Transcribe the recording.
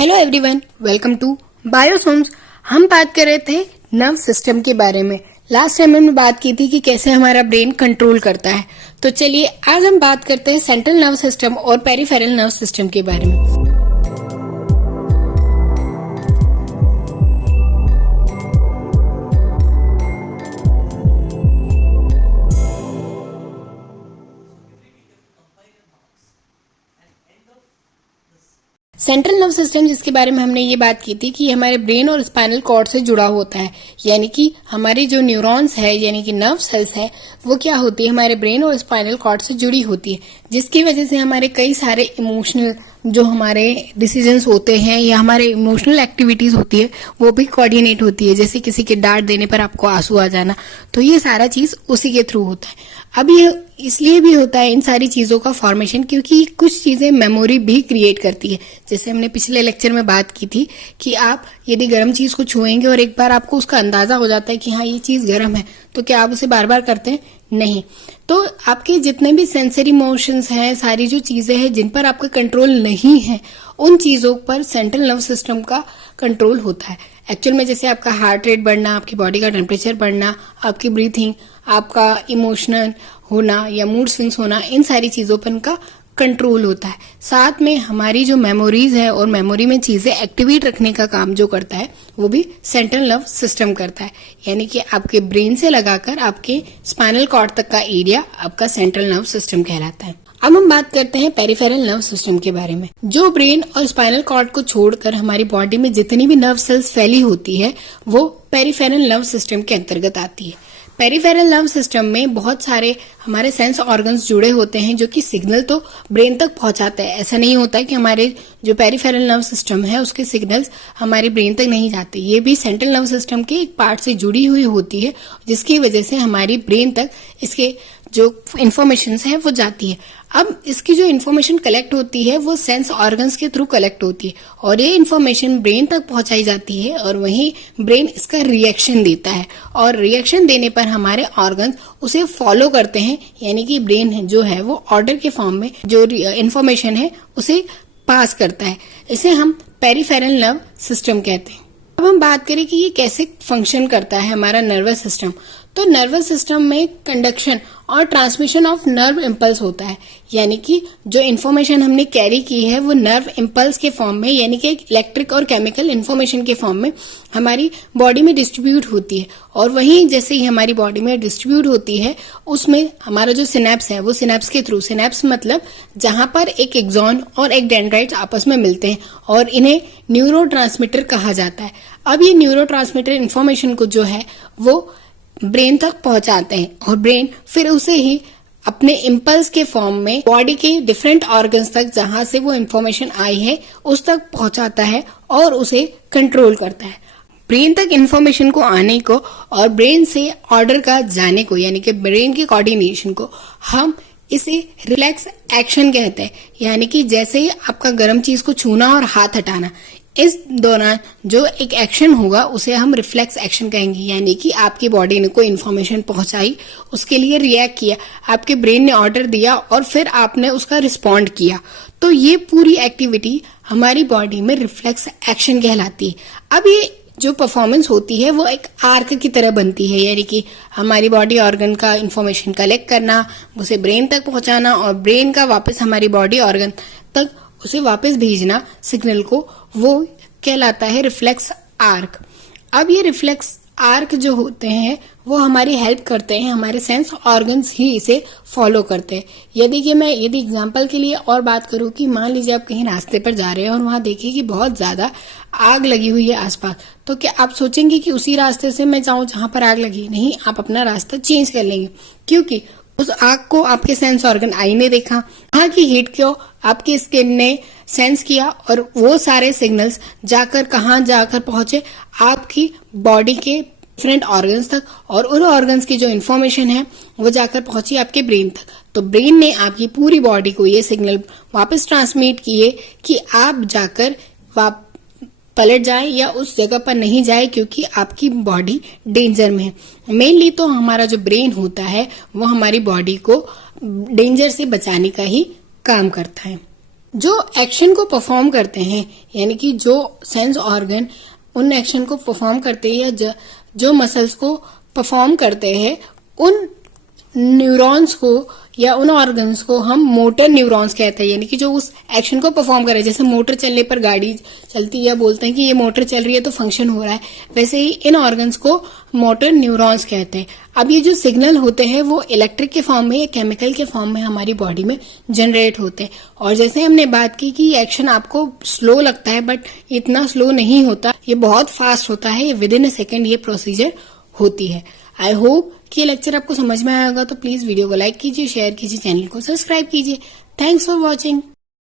Hello everyone, welcome to biosomes. हम बात कर रहे थे नर्व सिस्टम के बारे में। लास्ट टाइम हमने बात की थी कि कैसे हमारा ब्रेन कंट्रोल करता है। तो चलिए आज हम बात करते हैं सेंट्रल नर्व सिस्टम और पेरिफेरल नर्व सिस्टम के बारे में। सेंट्रल नर्व सिस्टम जिसके बारे में हमने ये बात की थी कि हमारे ब्रेन और स्पाइनल कॉर्ड से जुड़ा होता है, यानी कि हमारे जो न्यूरॉन्स है यानी कि नर्व सेल्स है वो क्या होती है, हमारे ब्रेन और स्पाइनल कॉर्ड से जुड़ी होती है, जिसकी वजह से हमारे कई सारे इमोशनल जो हमारे डिसीजंस होते हैं या हमारे इमोशनल एक्टिविटीज होती है वो भी कोऑर्डिनेट होती है। जैसे किसी के डांट देने पर आपको आंसू आ जाना, तो ये सारा चीज उसी के थ्रू होता है। अब ये इसलिए भी होता है इन सारी चीजों का फॉर्मेशन क्योंकि कुछ चीजें मेमोरी भी क्रिएट करती है। जैसे हमने पिछले लेक्चर में बात की थी कि आप यदि गर्म चीज को छुएंगे और एक बार आपको उसका अंदाजा हो जाता है कि हाँ ये चीज गर्म है, तो क्या आप उसे बार बार करते हैं? नहीं। तो आपके जितने भी सेंसरी मोशंस हैं, सारी जो चीजें हैं जिन पर आपका कंट्रोल नहीं है, उन चीजों पर सेंट्रल नर्व सिस्टम का कंट्रोल होता है। एक्चुअल में जैसे आपका हार्ट रेट बढ़ना, आपकी बॉडी का टेम्परेचर बढ़ना, आपकी ब्रीथिंग, आपका इमोशनल होना या मूड स्विंग्स होना, इन सारी चीजों पर इनका कंट्रोल होता है। साथ में हमारी जो मेमोरीज है और मेमोरी में चीजें एक्टिवेट रखने का काम जो करता है वो भी सेंट्रल नर्व सिस्टम करता है, यानी कि आपके ब्रेन से लगाकर आपके स्पाइनल कॉर्ड तक का एरिया आपका सेंट्रल नर्व सिस्टम कहलाता है। अब हम बात करते हैं पेरिफेरल नर्व सिस्टम के बारे में। जो ब्रेन और स्पाइनल कॉर्ड को छोड़कर हमारी बॉडी में जितनी भी नर्व सेल्स फैली होती है वो पेरिफेरल नर्व सिस्टम के अंतर्गत आती है। पेरिफेरल नर्व सिस्टम में बहुत सारे हमारे सेंस ऑर्गन्स जुड़े होते हैं जो कि सिग्नल तो ब्रेन तक पहुंचाते हैं। ऐसा नहीं होता कि हमारे जो पेरिफेरल नर्व सिस्टम है उसके सिग्नल्स हमारे ब्रेन तक नहीं जाते। ये भी सेंट्रल नर्व सिस्टम के एक पार्ट से जुड़ी हुई होती है, जिसकी वजह से हमारी ब्रेन तक इसके जो इन्फॉर्मेशन है वो जाती है। अब इसकी जो इन्फॉर्मेशन कलेक्ट होती है वो सेंस ऑर्गन्स के थ्रू कलेक्ट होती है और ये इन्फॉर्मेशन ब्रेन तक पहुंचाई जाती है और वहीं ब्रेन इसका रिएक्शन देता है और रिएक्शन देने पर हमारे ऑर्गन्स उसे फॉलो करते हैं, यानी कि ब्रेन जो है वो ऑर्डर के फॉर्म में जो इन्फॉर्मेशन है उसे पास करता है। इसे हम पेरिफेरल नर्व सिस्टम कहते हैं। अब हम बात करें कि ये कैसे फंक्शन करता है हमारा नर्वस सिस्टम। तो नर्वस सिस्टम में कंडक्शन और ट्रांसमिशन ऑफ नर्व इम्पल्स होता है, यानी कि जो इन्फॉर्मेशन हमने कैरी की है वो नर्व इम्पल्स के फॉर्म में, यानी कि इलेक्ट्रिक और केमिकल इन्फॉर्मेशन के फॉर्म में हमारी बॉडी में डिस्ट्रीब्यूट होती है। और वहीं जैसे ही हमारी बॉडी में डिस्ट्रीब्यूट होती है उसमें हमारा जो सिनेप्स है वो सिनेप्स के थ्रू, सिनेप्स मतलब जहां पर एक एक्सॉन और एक डेंड्राइट्स आपस में मिलते हैं और इन्हें न्यूरोट्रांसमीटर कहा जाता है। अब ये न्यूरोट्रांसमीटर इन्फॉर्मेशन को जो है वो ब्रेन तक पहुंचाते हैं और ब्रेन फिर उसे ही अपने इम्पल्स के फॉर्म में बॉडी के डिफरेंट ऑर्गन्स तक जहां से वो इन्फॉर्मेशन आई है उस तक पहुंचाता है और उसे कंट्रोल करता है। ब्रेन तक इन्फॉर्मेशन को आने को और ब्रेन से ऑर्डर का जाने को, यानी कि ब्रेन के कोऑर्डिनेशन को हम इसे रिफ्लेक्स एक्शन कहते हैं, यानी कि जैसे ही आपका गर्म चीज को छूना और हाथ हटाना, इस दौरान जो एक एक्शन होगा उसे हम रिफ्लेक्स एक्शन कहेंगे, यानी कि आपकी बॉडी ने कोई इन्फॉर्मेशन पहुंचाई, उसके लिए रिएक्ट किया, आपके ब्रेन ने ऑर्डर दिया और फिर आपने उसका रिस्पॉन्ड किया। तो ये पूरी एक्टिविटी हमारी बॉडी में रिफ्लेक्स एक्शन कहलाती है। अब ये जो परफॉर्मेंस होती है वो एक आर्क की तरह बनती है, यानी कि हमारी बॉडी ऑर्गन का इन्फॉर्मेशन कलेक्ट करना, उसे ब्रेन तक पहुंचाना और ब्रेन का वापस हमारी बॉडी ऑर्गन तक उसे वापस भेजना सिग्नल को, वो कहलाता है रिफ्लेक्स आर्क। अब ये रिफ्लेक्स आर्क जो होते हैं वो हमारी हेल्प करते हैं, हमारे सेंस ऑर्गन्स ही इसे फॉलो करते हैं। यदि एग्जांपल के लिए और बात करूं कि मान लीजिए आप कहीं रास्ते पर जा रहे हैं और वहां देखिए कि बहुत ज्यादा आग लगी हुई है आसपास, तो क्या आप सोचेंगे कि उसी रास्ते से मैं जाऊं जहां पर आग लगी? नहीं, आप अपना रास्ता चेंज कर लेंगे क्योंकि उस आग को आपके सेंस ऑर्गन आई ने देखा, वहां की हीट को आपकी स्किन ने सेंस किया और वो सारे सिग्नल्स जाकर कहाँ जाकर पहुंचे, आपकी बॉडी के डिफरेंट ऑर्गन्स तक, और उन ऑर्गन्स की जो इन्फॉर्मेशन है वो जाकर पहुंची आपके ब्रेन तक। तो ब्रेन ने आपकी पूरी बॉडी को ये सिग्नल वापस ट्रांसमिट किए कि आप जाकर पलट जाए या उस जगह पर नहीं जाए क्योंकि आपकी बॉडी डेंजर में है। मेनली तो हमारा जो ब्रेन होता है वो हमारी बॉडी को डेंजर से बचाने का ही काम करता है। जो एक्शन को परफॉर्म करते हैं, यानी कि जो सेंस ऑर्गन उन एक्शन को परफॉर्म करते हैं या जो मसल्स को परफॉर्म करते हैं, उन न्यूरॉन्स को या उन ऑर्गन्स को हम मोटर न्यूरॉन्स कहते हैं, यानी कि जो उस एक्शन को परफॉर्म करे। जैसे मोटर चलने पर गाड़ी चलती है या बोलते हैं कि ये मोटर चल रही है तो फंक्शन हो रहा है, वैसे ही इन ऑर्गन्स को मोटर न्यूरॉन्स कहते हैं। अब ये जो सिग्नल होते हैं वो इलेक्ट्रिक के फॉर्म में या केमिकल के फॉर्म में हमारी बॉडी में जनरेट होते हैं। और जैसे हमने बात की कि एक्शन आपको स्लो लगता है, बट इतना स्लो नहीं होता, ये बहुत फास्ट होता है, विद इन अ सेकेंड ये प्रोसीजर होती है। आई होप कि ये लेक्चर आपको समझ में आया होगा, तो प्लीज वीडियो को लाइक कीजिए, शेयर कीजिए, चैनल को सब्सक्राइब कीजिए। Thanks for watching.